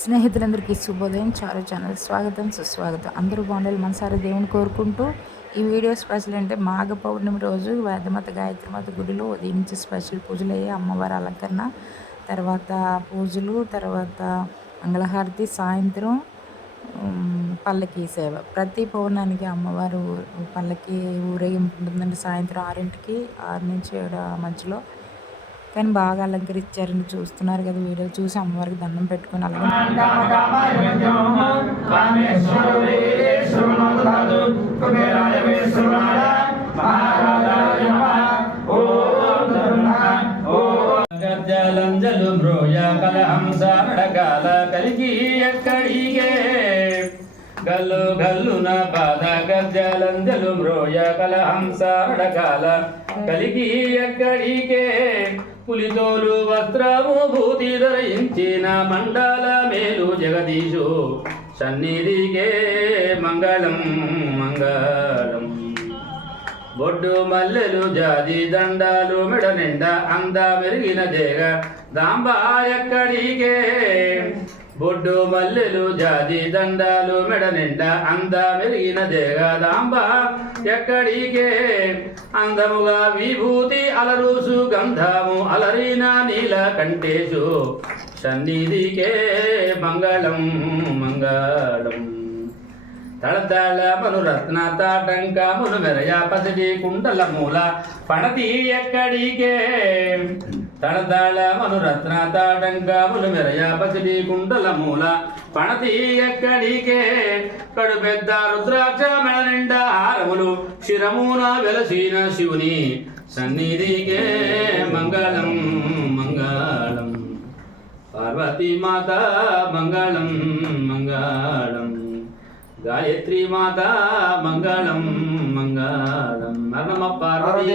స్నేహితులందరికీ శుభోదయం. చారు ఛానల్ స్వాగతం సుస్వాగతం. అందరూ బాగుండాలి మనసారి దేవుని కోరుకుంటూ ఈ వీడియో స్పెషల్ అంటే మాఘ పౌర్ణమి రోజు వేదమాత గాయత్రిమాత గుడిలో ఉదయం నుంచి స్పెషల్ పూజలు అయ్యాయి. అమ్మవారి అలంకరణ, తర్వాత పూజలు, తర్వాత మంగళహారతి, సాయంత్రం పల్లకి సేవ. ప్రతి పౌర్ణానికి అమ్మవారు పల్లకి ఊరేగింపు ఉంటుందండి. సాయంత్రం 6కి 6 నుంచి 7 మధ్యలో. కానీ బాగా అలంకరించారని చూస్తున్నారు కదా. వీడియో చూసి అమ్మవారికి దండం పెట్టుకుని అలాగే గజ్జలంజలు మ్రోయ కలహంస నడగాల కలిగి ఎక్కడిగే గల్లు గల్లున బాధ గజ్జలంజలు మ్రోయ కలహంస నడగాల కలిగి ఎక్కడికే పులితోలు వస్త్రము భూతి ధరించిన మండల మేలు జగదీశు సన్నిధికే మంగళం మంగళం. బొడ్డు మల్లెలు జాతి దండాలు మెడ నిండా అంద మెరిగిన దేగ దాంబా ఎక్కడికే బొడ్డు మల్లెలు జాతి దండాలు మెడ నిండా అంద మెరిగిన దేగ దాంబా ఎక్కడికే అందముగా విభూతి అలరుసు గంధము అలరిన నీల కంటేశు సన్నిధికే మంగళం మంగళం. తళతళ మనురత్న తాటంకములు మెరయ పసిడి కుండల మూల పణతి ఎక్కడికే తళతళ మనురత్న తాటంకములు మెరయ పసిడి కుండల మూల పణతి ఎక్కడికే కడు పెద్ద రుద్రాక్ష మెడ నిండా హారములు శిరమున వెలసిన శివుని సన్నిధికే మంగళం మంగళం. పార్వతీ మాత మంగళం మంగళం. గాయత్రి మాత మంగళం మంగళం. నమ పార్వతీ.